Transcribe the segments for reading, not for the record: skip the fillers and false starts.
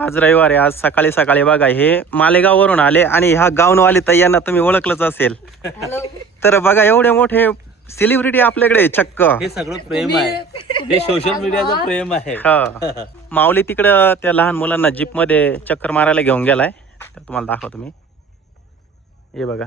आज रविवार आहे. आज सकाळी सकाळी बघा हे मालेगाववरून आले आणि ह्या गावनवाले तय्यांना तुम्ही ओळखलंच असेल. तर बघा एवढे मोठे सेलिब्रिटी आपल्याकडे चक्क. हे सगळं प्रेम आहे, हे सोशल मीडियाचं प्रेम आहे. हा माऊली तिकडं त्या लहान मुलांना जीप मध्ये चक्कर मारायला घेऊन गेलाय. तर तुम्हाला दाखवतो मी. हे बघा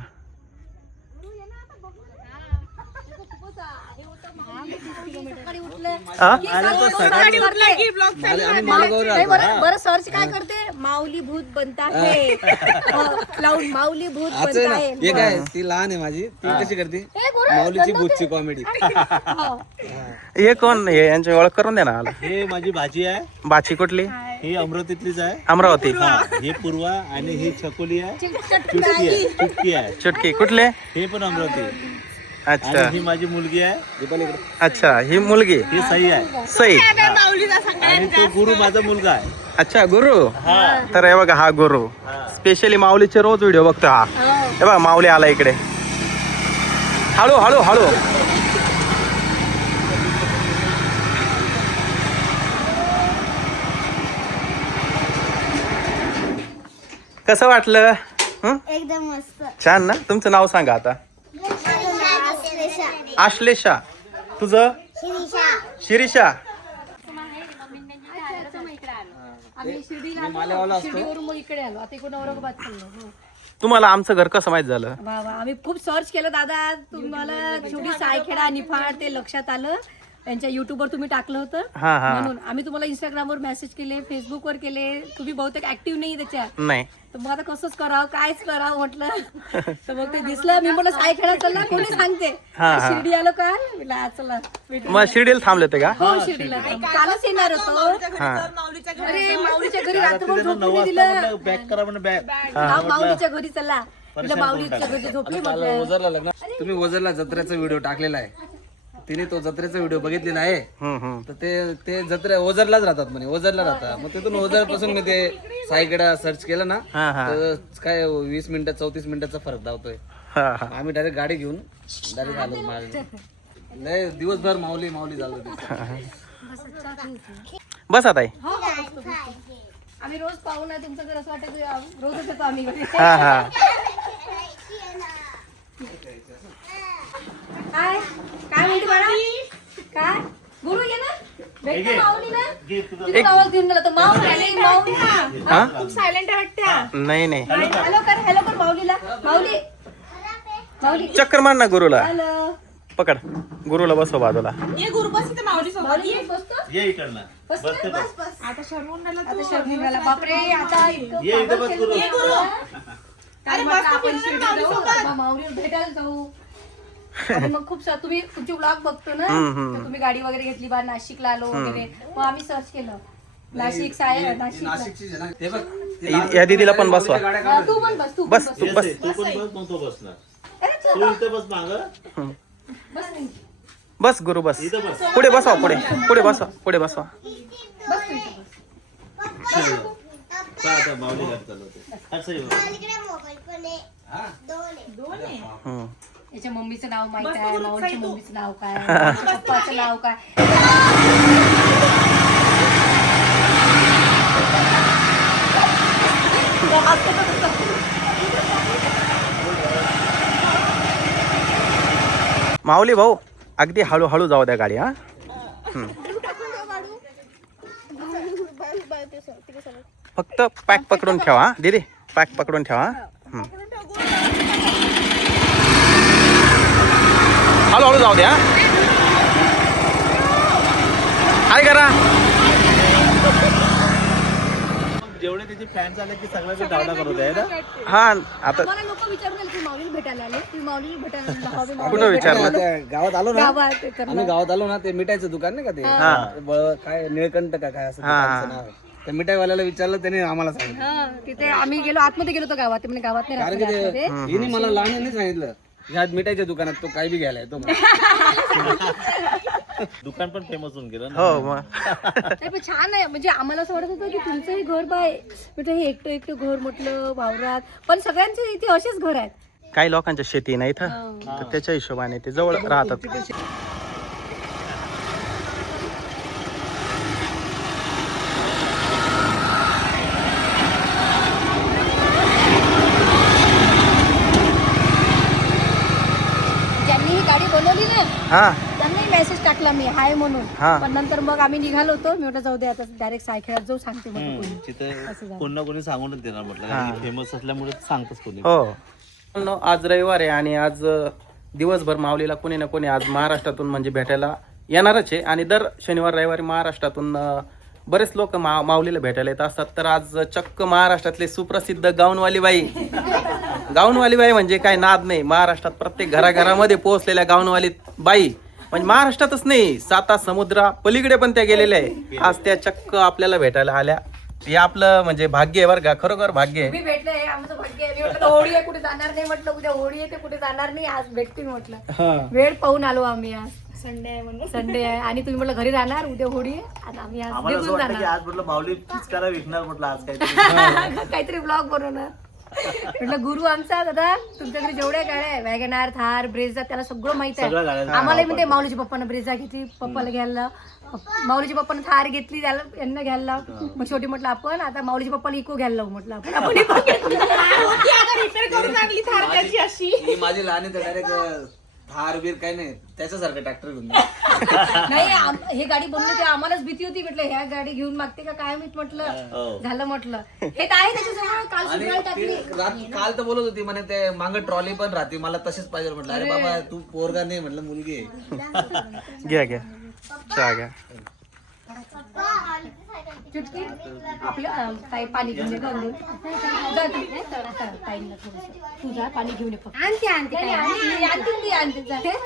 बरं सर्च काय करते माऊली भूत बनता है लावून माऊली भूत बनता है. हे काय ती लहान आहे माझी, ती कशी करते माऊलीची भूतची कॉमेडी. हे कोण हे यांची ओळख करून द्या ना. हे माझी भाजी आहे, बाची कुठली? ही अमरावतीतलीच आहे. अमरावती. ही पूर्वा आणि ही छकुली आहे, चुटकी आहे, चुटकी आहे. चुटकी कुठले? हे पण अमरावती. अच्छा आणि ही माझी मुलगी आहे. अच्छा ही मुलगी ही सई आहे. सई. आणि तो गुरु माझा मुलगा आहे. अच्छा गुरु. तर हे बघा हा गुरु स्पेशली माऊलीचे रोज व्हिडिओ बघतो हा. हे बघा माऊली आला इकडे. हळू हळू हळू. कसं वाटलं? एकदम मस्त. छान ना. तुमचं नाव सांगा आता. आश्लेषा. तुझं? शिरीषा. तुम्हाला आमचं घर कसं माहित झालं? आम्ही खूप सर्च केलं दादा, तुम्हाला शेवटी सायखेडा निफाड ते लक्षात आलं. त्यांच्या युट्यूबवर तुम्ही टाकलं होतं म्हणून आम्ही तुम्हाला इंस्टाग्रामवर मेसेज केले, फेसबुकवर केले. तुम्ही बहुतेक ऍक्टिव्ह नाही त्याच्यात. नाही. तर मग आता कसंच करावं, कायच करावं म्हटलं. तर मग ते दिसलं. मी म्हटलं सायखेडा चला, कोणी सांगते. शिर्डी आलो का चला. मग शिर्डीला थांबले होते का? हो शिर्डीला कालच येणार होतो. अरे माऊलीच्या घरी रात्रभर झोपली दिलं. बॅक करा म्हणजे बॅक. माऊलीच्या घरी चला. माऊलीच्या घरी झोपली म्हटलं. ओझरला लग्न तुम्ही ओझरला जत्रेचा व्हिडिओ टाकलेला आहे. तिने तो जत्रेचा व्हिडिओ बघितलेला आहे. तर ते जत्रे ओझरलाच राहतात म्हणे, ओझरला राहतात. मग तिथून ओझर पासून मी ते सायकडा सर्च केलं ना, तर काय 20 मिनिटात 34 मिनिटाचा फरक धावतोय. आम्ही डायरेक्ट गाडी घेऊन डायरेक्ट आलो मागे. लय दिवसभर माऊली माऊली झालं. बस आता. आम्ही रोज पाहू ना तुमचं घर, असं वाटतं रोजच येतो आम्ही. काय काय म्हणते बाळा? काय गुरु ये ना भेटतो माऊली ना. तिथे आवाज देऊन गेला तर माऊली माऊली खूप सायलेंट वाटते. नाही नाही. हॅलो कर माऊलीला. माऊली माऊली चक्कर मार ना गुरुला. हॅलो पकड गुरुला. बसव बाजूला. ये गुरु बस इथे माऊली सोबत. माऊली बसतो. ये इकडनं. बस बस. आता शर्मून राहिला. बापरे आता ये इथं बस गुरु. अरे बस आपण शिर्डी जाऊ, माऊलीला भेटायला जाऊ. आणि मग खूप तुम्ही तुमचे व्लॉग बघतो ना, तर तुम्ही गाडी वगैरे घेतली बा, नाशिकला आलो वगैरे. मग आम्ही सर्च केलं नाशिक आहे. नाशिक या दीदीला पण बसवा. तू पण बस. तू बस तू बस. तू पण बस, मग तो बसणार. तू इथं बस मागं. बस नाही. बस गुरु बस. इथं बस. पुढे बसवा. पुढे बसवा. पुढे बसवा. बस तू इथे बस. का आता माऊली घात चालवते. असं आहे बघ. याच्या मम्मीचं नाव माहित आहे, माऊलीच्या मम्मीचं नाव काय, माऊलीच्या पप्पाचं नाव काय. माऊली भाऊ अगदी हळूहळू जाऊ द्या गाडी. हा फक्त पॅक पकडून ठेवा दीदी. पॅक पकडून ठेवा. हळूहळू जाऊ द्या. काय करा. जेवढे त्याचे फॅन्स आले की सगळ्यांचे डावडा करत आहे ना. हा आता मला लोक विचारून की माऊलीला भेटायला आले, तुम्ही माऊलीला भेटायला कुठं विचारलं? गावात आलो ना, गावात आम्ही गावात आलो ना, ते मिठाईचं दुकान नाही का ते काय निळकंठ का काय असं दुकानाचं नाव. त्या मिठाईवाल्याला विचारलं, त्याने आम्हाला सांगितलं. तिथे आम्ही गेलो, आतमध्ये गेलो होतो गावात. म्हणजे गावात नाही कारण की राहत ते हिने मला लहान सांगितलं, ह्या मिठाईच्या दुकानात तो काय बी घ्यायला येतो. दुकान पण फेमस होऊन गेलं ना. हो मग नाही पण छान आहे. म्हणजे आम्हाला असं वाटत होतं की तुमचंही घर बाय म्हटलं हे एकटं घर म्हटलं वावरात, पण सगळ्यांचे इथे असेच घर आहेत. काही लोकांच्या शेती नाही इथं, तर त्याच्या हिशोबाने ते जवळ राहतात. हा त्यांनाही मेसेज टाकला मी हाय म्हणून. हा. पण नंतर मग आम्ही निघालो होतो. मी म्हटलं जाऊ दे आता डायरेक्ट सायखेळात जाऊ सांगते म्हटलं कोणी. तिथे कोण ना कोणी सांगूनच देणार म्हटलं फेमस असल्यामुळे सांगतच कोणी. हो. आज रविवार आहे आणि आज दिवसभर माऊलीला कोणी ना कोणी आज महाराष्ट्रातून म्हणजे भेटायला येणारच आहे. आणि दर शनिवार रविवारी महाराष्ट्रातून बरेच लोक माऊलीला भेटायला येत असतात. तर आज चक्क महाराष्ट्रातले सुप्रसिद्ध गाऊनवाली बाई गाऊनवाली बाई म्हणजे काय नाद नाही. महाराष्ट्रात प्रत्येक घराघरामध्ये पोहोचलेल्या गाऊनवाली बाई म्हणजे महाराष्ट्रातच नाही, 7 समुद्रा पलीकडे पण त्या गेलेल्या आहे. आज त्या चक्क आपल्याला भेटायला आल्या. हे आपलं म्हणजे भाग्य आहे बरं का, खरोखर भाग्य आहे. मी भेटले हे आमचं भाग्य आहे. मी म्हटलं होळी आहे कुठे जाणार नाही म्हटलं, उद्या होळी आहे ते कुठे जाणार नाही, आज भेटतील म्हटलं. वेळ पाहून आलो आम्ही. आज संडे आहे म्हणून, संडे आहे आणि तुम्ही म्हटलं घरी राहणार, उद्या होळी आहे आणि आम्ही आज निघून जाणार. आज म्हटलं माऊली पिचकारा विकणार म्हटलं आज काहीतरी काहीतरी ब्लॉग बनवणार म्हटलं. गुरु आमचा दादा तुमच्याकडे जेवढ्या गाड्या आहे वॅगनार, थार, ब्रेझा त्याला सगळं माहित आहे. आम्हाला म्हणते माऊलीच्या पप्पानं ब्रेझा घेतली, पप्पाला घ्यायला, माऊलीच्या पप्पानं थार घेतली, त्याला यांना घ्यायला. मग शेवटी म्हटलं आपण आता माऊलीच्या पप्पाला इको घ्यायला लावू म्हटलं आपण इको ही माझी लहान आहे तर डायरेक्ट थार बीर काही नाही, त्याच्यासारखं ट्रॅक्टर घेऊन नाही. हे गाडी बनवली तेव्हा आम्हालाच भीती होती. म्हटलं ह्या गाडी घेऊन मागते का काय माहित म्हटलं. झालं म्हटलं हे तर आहे त्याच्यासमोर. काल सुद्धा टाकली. काल तर बोलत होती म्हणे ते मांग ट्रॉली पण राहते, मला तशीच पाहिजे म्हटलं. अरे बाबा तू पोरगा नाही म्हटलं, मुलगी आहे. घ्या घ्या चहा घ्या. चुटकी आपलं ताई पाणी घेऊन ये गं. जा तू. ताईंना थोडंसं तुझा पाणी घेऊन ये फक्त. आणते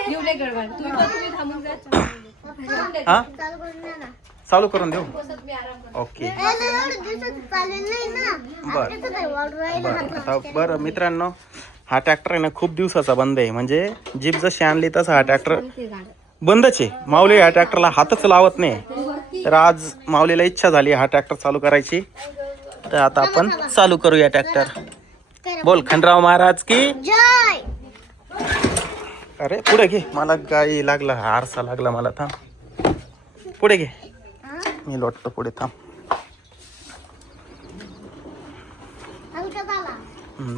घेऊन ये गडबड. तुम्ही थांबून जा. हा चालू करून देऊ. ओके बरं मित्रांनो, हा ट्रॅक्टर आहे ना खूप दिवसाचा बंद आहे. म्हणजे जीप जशी आणली तसा हा ट्रॅक्टर बंदच आहे. माऊली ह्या ट्रॅक्टरला हातच लावत नाही. तर आज माऊलीला इच्छा झाली हा ट्रॅक्टर चालू करायची, तर आता आपण चालू करूया ट्रॅक्टर. बोल खंडराव महाराज की जय. अरे पुढे घे, मला गाई लागला, आरसा लागला मला. थांब पुढे घे, मी लोटतो पुढे. थांब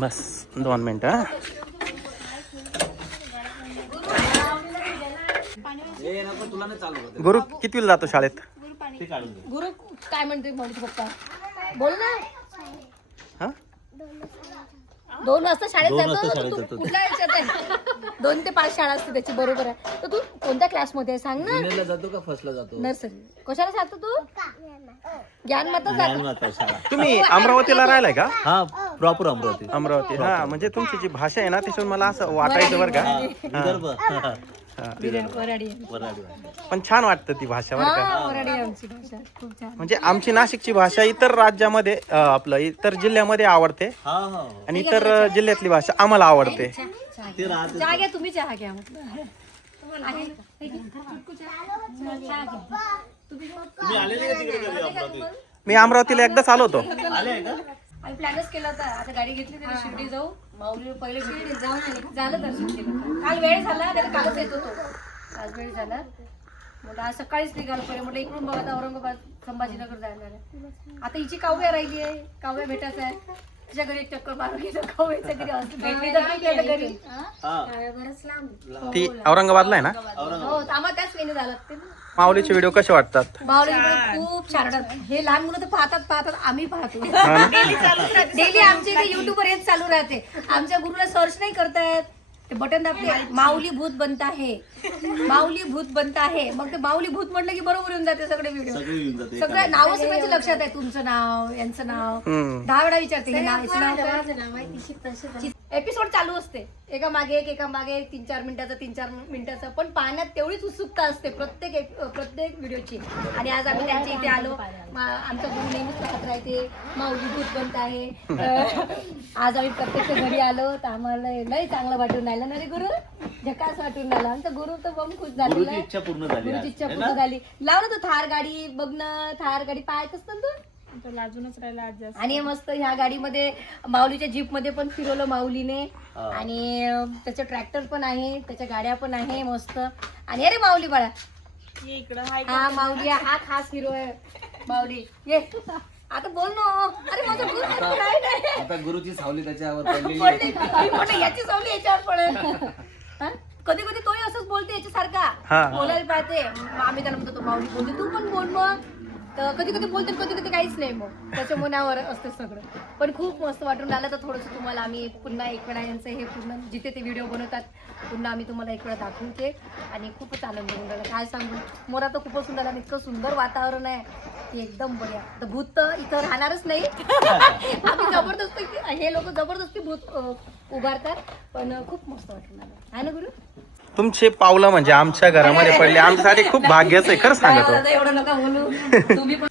बस 2 मिनिटं. हा तुला नाही चालू होत. गुरु कितवीला जातो शाळेत? गुरु काय म्हणते माऊलीचे पप्पा? बोल ना. हा 2 वाजता शाळेत जातो. तू कुठल्या याच्यात आहे? 2 ते 5 शाळा असते त्याची, बरोबर आहे. तर तू कोणत्या क्लासमध्ये आहे सांग ना. ज्युनियरला जातो का फर्स्टला जातो? नर्सरी. कशाला जातो तू? ज्ञानमाता जातो. तुम्ही अमरावतीला राहिलाय का? हा प्रॉपर अमरावती. अमरावती. हा म्हणजे तुमची जी भाषा आहे ना त्याच्यावर मला असं वाटायचं बरं का. विदर्भ वराडी. पण छान वाटतं ती भाषा बरं का. वराडी आमची भाषा खूप छान. म्हणजे आमची नाशिकची भाषा इतर राज्यामध्ये आपलं इतर जिल्ह्यामध्ये आवडते हा हा आणि इतर जिल्ह्यातली भाषा आम्हाला आवडते. ते राहते. चहा घ्या, तुम्ही चहा घ्या म्हटलं. तुम्ही आलेले का तिकडे कधी अमरावती? मी अमरावतीला एकदाच आलो होतो. आले आहे का? आम्ही प्लॅनच केला होता. आता गाडी घेतली तरी शिर्डी जाऊ. माऊली पहिले शिर्डी जाऊन आली. झालं दर्शन केलं. काल वेळ झाला, नाही कालच येत होतो. आज वेळ झाला. म्हटलं आज सकाळीच निघालो. पहिले म्हटलं इकडून बघा आता औरंगाबाद संभाजीनगर जायला आहे. आता हिची काव्या राहिली आहे, काव्या भेटायचं आहे. तिच्या घरी एक चक्कर मारून गेलो. काव्याच्या घरी भेटली तर नाही गेलं घरी. ती औरंगाबादला आहे ना. हो आम्हाला त्याच वेळी झालं ते. माऊलीचे व्हिडिओ कसे वाटतात? माऊलीचे खूप छान वाटतात. हे लहान मुलं तर पाहतात आम्ही पाहतो. डेली आमच्या इथे युट्यूबवर हेच चालू राहते. आमच्या गुरुला सर्च नाही करतायत, ते बटन दाबते माऊली भूत बनता है, माऊली भूत बनता है. मग ते माऊली भूत म्हटलं की बरोबर येऊन जाते सगळे व्हिडिओ. सगळं नाव सगळ्यांचे लक्षात आहे. तुमचं नाव, यांचं नाव 10 वेळा विचारते. हे नाव, याचं नाव. एपिसोड चालू असते एका मागे एक 3-4 मिनिटाचा. पण पाहण्यात तेवढीच उत्सुकता असते प्रत्येक व्हिडिओची. आणि आज आम्ही त्यांच्या इथे आलो. आमचा गुरु नेहमीच पाहत राहते माऊली भूत बनत आहे. आज आम्ही प्रत्यक्ष घरी आलो तर आम्हाला लय चांगलं वाटून राहिलं ना रे गुरु. झकास वाटून राहिला. आमचा गुरु तर बम खुश झालेला. गुरुची इच्छा पूर्ण झाली. गुरुची इच्छा पूर्ण झाली. लाव ना तो थार गाडी बघ ना. थार गाडी पाहत असतं तू. लाजूनच राहिला आज जास्त. आणि मस्त ह्या गाडीमध्ये माऊलीच्या जीप मध्ये पण फिरवलं माऊलीने. आणि त्याचं ट्रॅक्टर पण आहे, त्याच्या गाड्या पण आहे मस्त. आणि अरे माऊली बाळा हा माऊली हा खास हिरो आहे. माऊली ये आता बोल ना. अरे माझा गुरु नाही. आता गुरुची सावली त्याच्यावर याची सावली याच्यावर पडेल. कधी कधी तोही असंच बोलते हा. याच्यासारखा बोलायला पाहते. मग आम्ही त्याला म्हणतो माऊली बोलते तू पण बोल मग. तर कधी कधी बोलते कधी कधी काहीच नाही मग त्याच्या मनावर असतं सगळं. पण खूप मस्त वाटून राहिलं. तर थोडंसं तुम्हाला आम्ही पुन्हा एक वेळा यांचं हे पूर्ण जिथे ते व्हिडिओ बनवतात पुन्हा आम्ही तुम्हाला एक वेळा दाखवते. आणि खूपच आनंद होऊन राहिला. काय सांगू, मोरा तर खूपच सुंदर आणि इतकं सुंदर वातावरण आहे की एकदम बढिया. तर भूत तर इथं राहणारच नाही. आम्ही जबरदस्ती हे लोक जबरदस्ती भूत उभारतात. पण खूप मस्त वाटून राहिलं आहे ना गुरु. तुमचे पावलं म्हणजे आमच्या घरामध्ये पडले, आमच्यासाठी खूप भाग्याचं आहे, खरं सांगतो. दादा एवढं नका बोलू. तुम्ही पण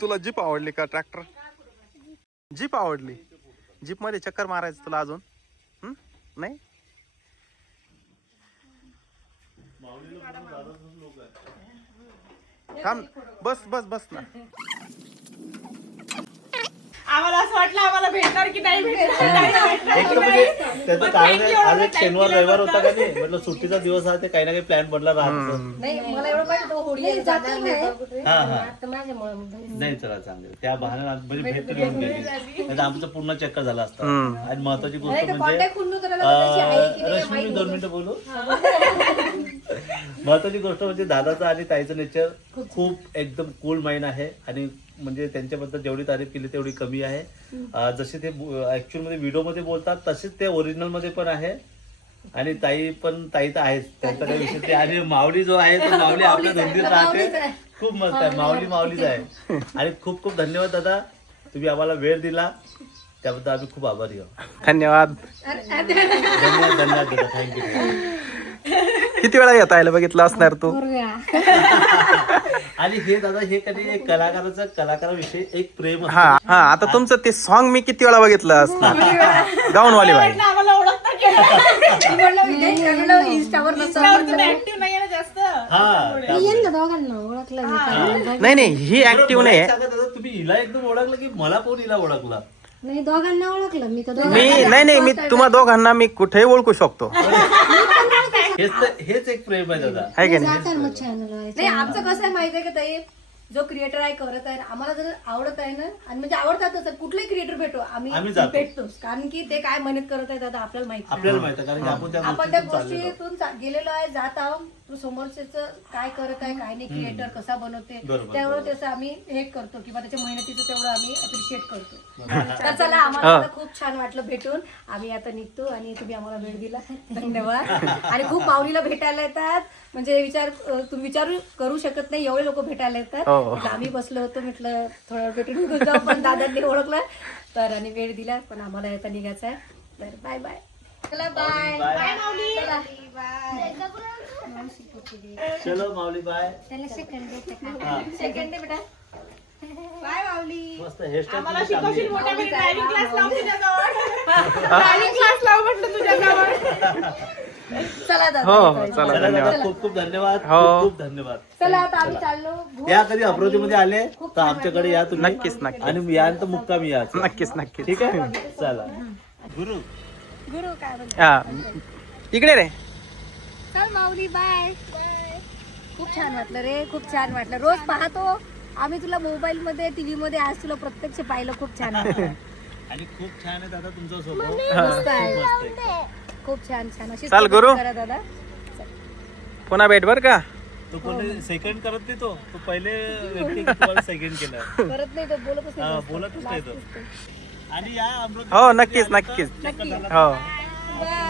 तुला जीप आवडली का ट्रॅक्टर? जीप आवडली? जीप मध्ये चक्कर मारायचं तुला अजून? नाही? थांब, बस बस बस ना. आम्हाला असं वाटलं आम्हाला भेटणार की नाही भेटणार. एक तर म्हणजे त्याचं कारण आहे, आज एक शनिवार रविवार होता का नाही, म्हटलं सुट्टीचा दिवस आहे, ते काही ना काही प्लॅन बनला राहतो. नाही मला एवढं पाहिजे होडी जाणार नाही. हा हा आता माझ्यामुळे नाही चला चांगलं, त्या बहाण्यानं म्हणजे भेट तरी होऊन गेली, नाही तर आमचं पूर्ण चक्कर झाला असता. आणि महत्वाची गोष्ट म्हणजे कॉन्टॅक्ट कुठून करायला त्याची आहे की नाही रश्मी, मी 2 मिनिटं बोलू. महत्वाची गोष्ट म्हणजे दादाचं आणि ताईचं नेचर खूप एकदम कूल माइंड आहे. आणि म्हणजे त्यांच्याबद्दल जेवढी तारीफ केली तेवढी कमी आहे. जसे ते ऍक्च्युअल मध्ये व्हिडिओ मध्ये बोलतात तसेच ते ओरिजिनल मध्ये पण आहे. आणि ताई तर आहेच, त्यांचा काही विषय नाही. आणि माऊली जो आहे तो माऊली आपल्या धंदीत राहते, खूप मस्त आहे. माऊलीच आहे. आणि खूप खूप धन्यवाद दादा, तुम्ही आम्हाला वेळ दिला त्याबद्दल आम्ही खूप आभारी आहोत. धन्यवाद. धन्यवाद दादा, थँक्यू. किती वेळा येता यायला बघितलं असणार तू? आणि हे दादा हे कधी एक कलाकाराविषयी एक प्रेम असतं. हा हा. आता तुमचं ते सॉन्ग मी किती वेळा बघितलं असणार? गाऊनवाली बाई. आम्हाला ओळखता इंस्टावर ऍक्टिव्ह नाही ना जास्त. हा नाही नाही, ही ऍक्टिव्ह नाही आहे. सांगा दादा, तुम्ही हिला एकदम ओळखलं की मला कोण हिला ओळखला? नाही दोघांना ओळखलं मी तर. मी तुम्हा दोघांना मी कुठेही ओळखू शकतो. हेच एक प्रेम आहे दादा. आहे की नाही? नाही आमचं कसं आहे माहिती आहे का ताई, जो क्रिएटर आहे करत आहे आम्हाला जर आवडत आहे ना, आणि म्हणजे आवडतातच कुठलाही क्रिएटर भेटो आम्ही जातो. भेटतोच. कारण की ते काय मेहनत करत आहेत आता आपल्याला माहिती आहे. आपल्याला माहिती आहे, कारण की आपण त्या आपण त्या गोष्टीतून गेलेलो आहे, जात आहोत. तो समोरच्याच काय करत आहे काय नाही, क्रिएटर कसा बनवते त्यावेळेस त्याचं आम्ही हे करतो किंवा त्याच्या मेहनतीचं तेवढं आम्ही अप्रिशिएट करतो. तर चला आम्हाला आता खूप छान वाटलं भेटून. आम्ही आता निघतो आणि तुम्ही आम्हाला वेळ दिला, धन्यवाद. आणि खूप माऊलीला भेटायला येतात, म्हणजे तुम्ही विचारू करू शकत नाही एवढे लोक भेटायला येतात. आम्ही बसलो होतो, म्हटलं थोडा वेळ भेटून निघून जाऊ, पण दादांनी ओळखलं तर आणि वेळ दिला. पण आम्हाला आता निघायचं आहे. तर बाय बाय. चला बाय. चलो माऊली बाय. सेकंड डे बेटा. बाय माऊली. मस्त हेअरस्टाईल आम्हाला शिकवशील मोठ्या ड्रायव्हिंग क्लास लावू तुझ्याजवळ. ड्रायव्हिंग क्लास लावू म्हटलं तुझ्याजवळ. चला दादा. हो चला, धन्यवाद. खूप खूप धन्यवाद. हो. खूप धन्यवाद. चला आता आम्ही चाललो. या कधी अमरावतीमध्ये आले तर आमच्याकडे या तुम्ही. नक्कीच नक्कीच आणि यानंतर मुक्कामी या. नक्कीच नक्कीच. ठीक आहे, चला. गुरु काय बोलतो? हा इकडे रे. चल माऊली बाय. खूप छान वाटलं रे, खूप छान वाटलं. रोज पाहतो आम्ही तुला मोबाईल मध्ये, टीव्ही मध्ये, आज तुला प्रत्यक्ष पाहिलं. खूप छान वाटलं. आणि खूप छान आहे दादा तुमचा स्वभाव. मस्त आहे. मस्त आहे. खूप छान छान. अशी चल गुरु. करा दादा. पुन्हा भेट बर का. तो कोणी सेकंड करत नाही, तो पहिले व्यक्ती तुम्हाला सेकंड केलं. करत नाही तो, बोलतच हा, नाही. बोलतच नाही तो. आणि या अमृत हो नक्कीच नक्कीच. हो बाय.